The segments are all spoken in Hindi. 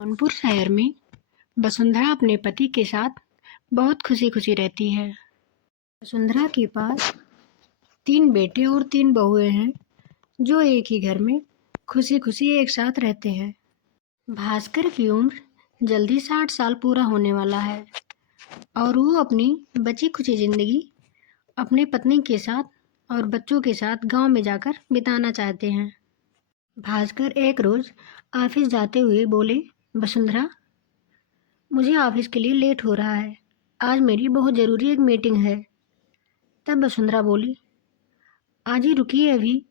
जौनपुर शहर में वसुंधरा अपने पति के साथ बहुत खुशी-खुशी रहती है। वसुंधरा के पास 3 बेटे और 3 बहुएं हैं, जो एक ही घर में खुशी-खुशी एक साथ रहते हैं। भास्कर की उम्र जल्दी 60 साल पूरा होने वाला है और वो अपनी बची खुची जिंदगी अपने पत्नी के साथ और बच्चों के साथ गांव में जाकर बिताना चाहते हैं। भास्कर एक रोज ऑफिस जाते हुए बोले, वसुंधरा, मुझे ऑफिस के लिए लेट हो रहा है। आज मेरी बहुत ज़रूरी एक मीटिंग है। तब वसुंधरा बोली, आज ही रुकिए, अभी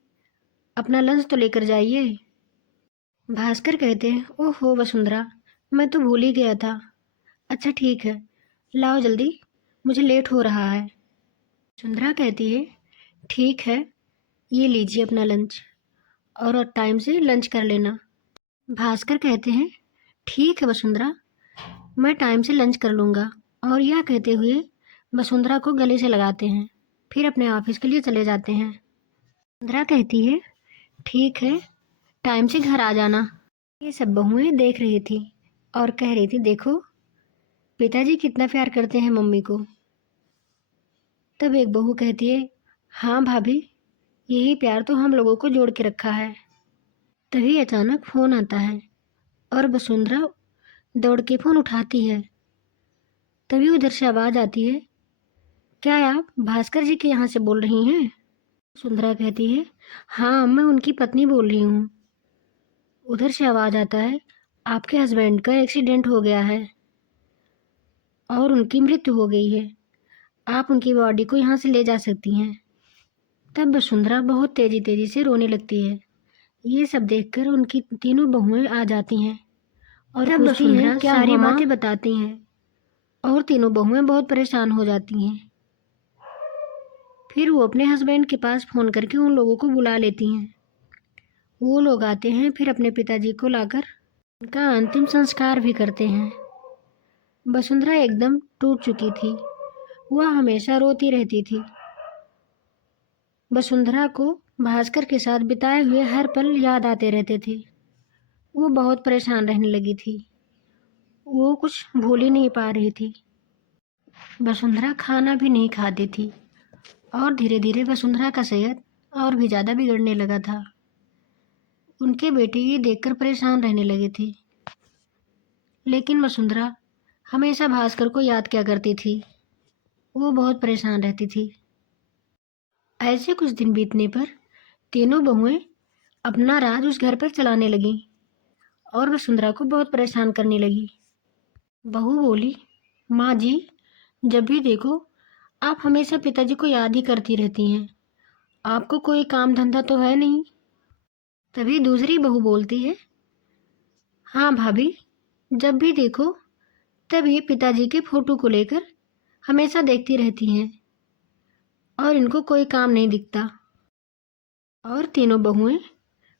अपना लंच तो लेकर जाइए। भास्कर कहते हैं, ओहो वसुंधरा, मैं तो भूल ही गया था। अच्छा ठीक है, लाओ जल्दी, मुझे लेट हो रहा है। वसुंधरा कहती है, ठीक है, ये लीजिए अपना लंच और टाइम से लंच कर लेना। भास्कर कहते हैं, ठीक है वसुंधरा, मैं टाइम से लंच कर लूँगा। और यह कहते हुए वसुंधरा को गले से लगाते हैं, फिर अपने ऑफिस के लिए चले जाते हैं। वसुंधरा कहती है, ठीक है, टाइम से घर आ जाना। ये सब बहुएं देख रही थी और कह रही थी, देखो पिताजी कितना प्यार करते हैं मम्मी को। तब एक बहू कहती है, हाँ भाभी, यही प्यार तो हम लोगों को जोड़ के रखा है। तभी अचानक फ़ोन आता है और वसुंधरा दौड़ के फ़ोन उठाती है। तभी उधर से आवाज़ आती है, क्या आप भास्कर जी के यहाँ से बोल रही हैं? वसुंधरा कहती है, हाँ, मैं उनकी पत्नी बोल रही हूँ। उधर से आवाज़ आता है, आपके हस्बैंड का एक्सीडेंट हो गया है और उनकी मृत्यु हो गई है। आप उनकी बॉडी को यहाँ से ले जा सकती हैं। तब वसुंधरा बहुत तेज़ी से रोने लगती है। ये सब देखकर उनकी तीनों बहुएं आ जाती हैं और तब वसुंधरा सारी बातें बताती हैं और तीनों बहुएं बहुत परेशान हो जाती हैं। फिर वो अपने हस्बैंड के पास फ़ोन करके उन लोगों को बुला लेती हैं। वो लोग आते हैं, फिर अपने पिताजी को लाकर उनका अंतिम संस्कार भी करते हैं। वसुंधरा एकदम टूट चुकी थी। वह हमेशा रोती रहती थी। वसुंधरा को भास्कर के साथ बिताए हुए हर पल याद आते रहते थे। वो बहुत परेशान रहने लगी थी। वो कुछ भूल ही नहीं पा रही थी। वसुंधरा खाना भी नहीं खाती थी और धीरे धीरे वसुंधरा का सेहत और भी ज़्यादा बिगड़ने लगा था। उनके बेटे ये देखकर परेशान रहने लगे थे। लेकिन वसुंधरा हमेशा भास्कर को याद किया करती थी। वो बहुत परेशान रहती थी। ऐसे कुछ दिन बीतने पर तीनों बहुएं अपना राज उस घर पर चलाने लगीं और वसुंधरा को बहुत परेशान करने लगी। बहू बोली, माँ जी, जब भी देखो आप हमेशा पिताजी को याद ही करती रहती हैं। आपको कोई काम धंधा तो है नहीं। तभी दूसरी बहू बोलती है, हाँ भाभी, जब भी देखो तब ये पिताजी के फोटो को लेकर हमेशा देखती रहती हैं और इनको कोई काम नहीं दिखता। और तीनों बहुएं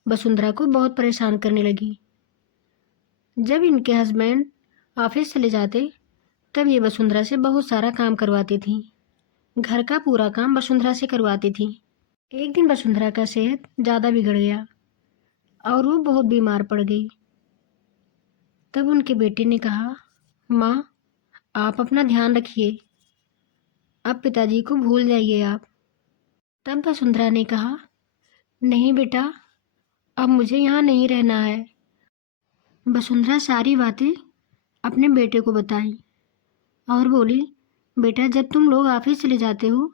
वसुंधरा को बहुत परेशान करने लगी। जब इनके हस्बैंड ऑफिस चले जाते तब ये वसुंधरा से बहुत सारा काम करवाती थी। घर का पूरा काम वसुंधरा से करवाती थी। एक दिन वसुंधरा का सेहत ज़्यादा बिगड़ गया और वो बहुत बीमार पड़ गई। तब उनके बेटे ने कहा, माँ, आप अपना ध्यान रखिए, अब पिताजी को भूल जाइए आप। तब वसुंधरा ने कहा, नहीं बेटा, अब मुझे यहाँ नहीं रहना है। वसुंधरा सारी बातें अपने बेटे को बताई और बोली, बेटा, जब तुम लोग ऑफिस चले जाते हो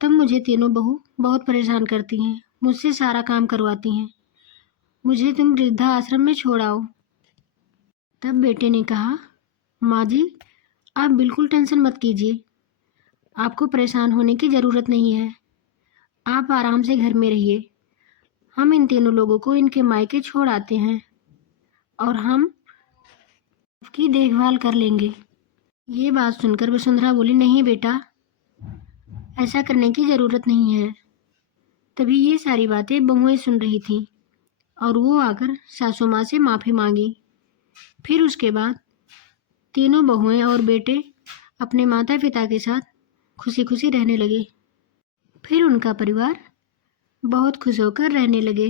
तब मुझे तीनों बहू बहुत परेशान करती हैं, मुझसे सारा काम करवाती हैं। मुझे तुम वृद्धा आश्रम में छोड़ आओ। तब बेटे ने कहा, माँ जी, आप बिल्कुल टेंशन मत कीजिए, आपको परेशान होने की ज़रूरत नहीं है। आप आराम से घर में रहिए। हम इन तीनों लोगों को इनके मायके छोड़ आते हैं और हम उसकी देखभाल कर लेंगे। ये बात सुनकर वसुंधरा बोली, नहीं बेटा, ऐसा करने की ज़रूरत नहीं है। तभी ये सारी बातें बहुएं सुन रही थीं और वो आकर सासू माँ से माफ़ी मांगी। फिर उसके बाद तीनों बहुएं और बेटे अपने माता पिता के साथ खुशी खुशी रहने लगे। फिर उनका परिवार बहुत खुश होकर रहने लगे।